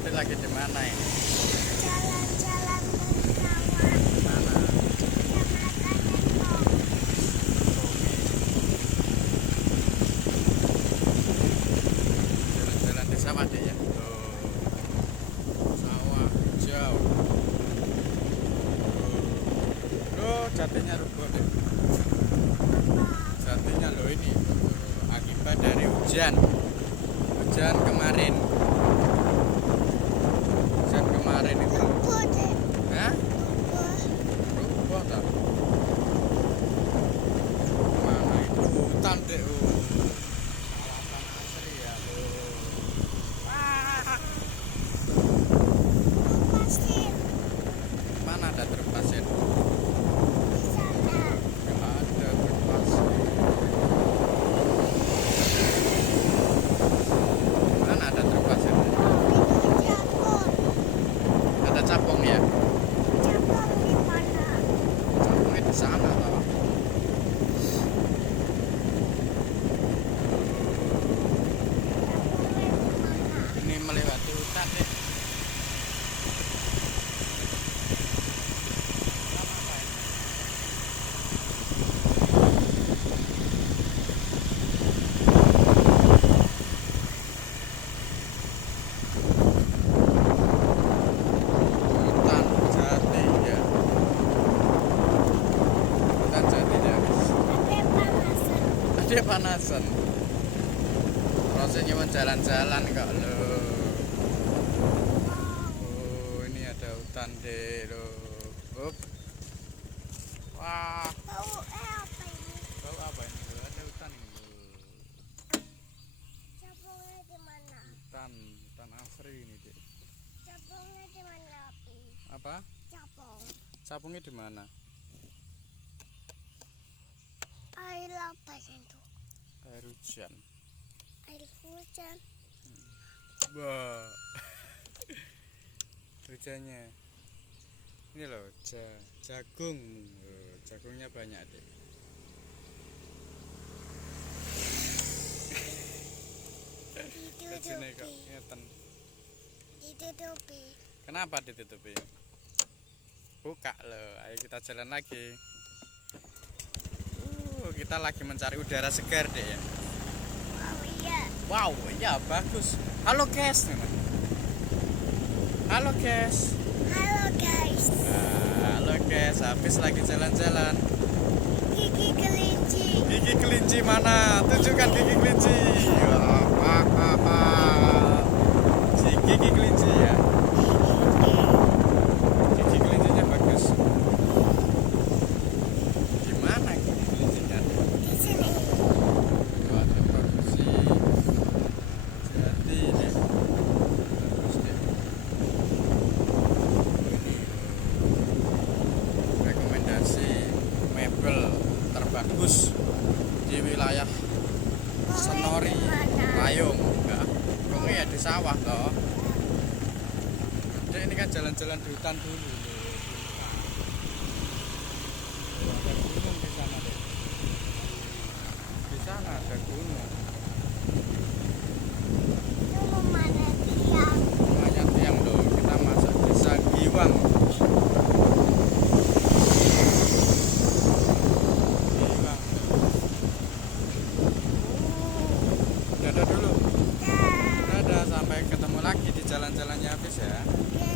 Adik lagi di mana ini? Jalan-jalan ke sawah. Mana? Jalan-jalan di sawah deh ya. Tuh. Sawah hijau. Loh, jatinya rubuh deh. Jatinya loh ini. Akibat dari hujan. Hujan kemarin. Hujan kemarin itu. Rubuh deh. Hah? Rubuh. Rubuh tak? Mana itu hutan deh. Kawasan asri ya. Wah. Pasir. Mana ada truk pasir? Di sana. Nggak ada truk pasir. Mana ada truk pasir? Oh, itu capung. Ada capung ya? Capung di mana? Capungnya di sana toh. Capungnya di mana? Ini melewati hutan deh. Hutan jati ya. Hutan jati ya. Ada panasan. Ada panasan. Rasanya jalan-jalan kok lo. Oh, ini ada hutan deh lo. Up. Wah, Bau apa ini? bau apa ini? Lo? Ada hutan ini. Lo. Capungnya di mana? Hutan asri ini deh. Capungnya di mana, Pi? Apa? Capung. Capungnya di mana? Air apa itu? Air hujan. Air hujan. Wah. Hujannya. Ini loh, jagung. Oh, jagungnya banyak deh. Bajune kok Ditutupi. ngeten. Ditutupi. Kenapa ditutupi? Buka loh, ayo kita jalan lagi. Kita lagi mencari udara segar deh ya. Oh iya. Wow, iya bagus. Halo guys. Halo guys. Halo guys. Halo guys, habis lagi jalan-jalan. Gigi kelinci. Gigi kelinci mana? Tunjukkan gigi kelinci. Si gigi kelinci ya. Gigi kelincinya bagus. Gimana gigi kelincinya? Di sini. Wah, bagus sih. Jadi deh. Bagus deh. Ini rekomendasi mebel terbagus di wilayah Senori, Rayong. Enggak. Kok ya di sawah toh. Dek, ini kan jalan-jalan di hutan dulu loh. Ada gunung di sana deh. Di sana ada gunung. Itu mana tiang? Banyak tiang loh. Kita masuk desa Giwang. Giwang. Dadah dulu. Dah. Dadah, sampai ketemu lagi di jalan-jalannya habis ya. Ya.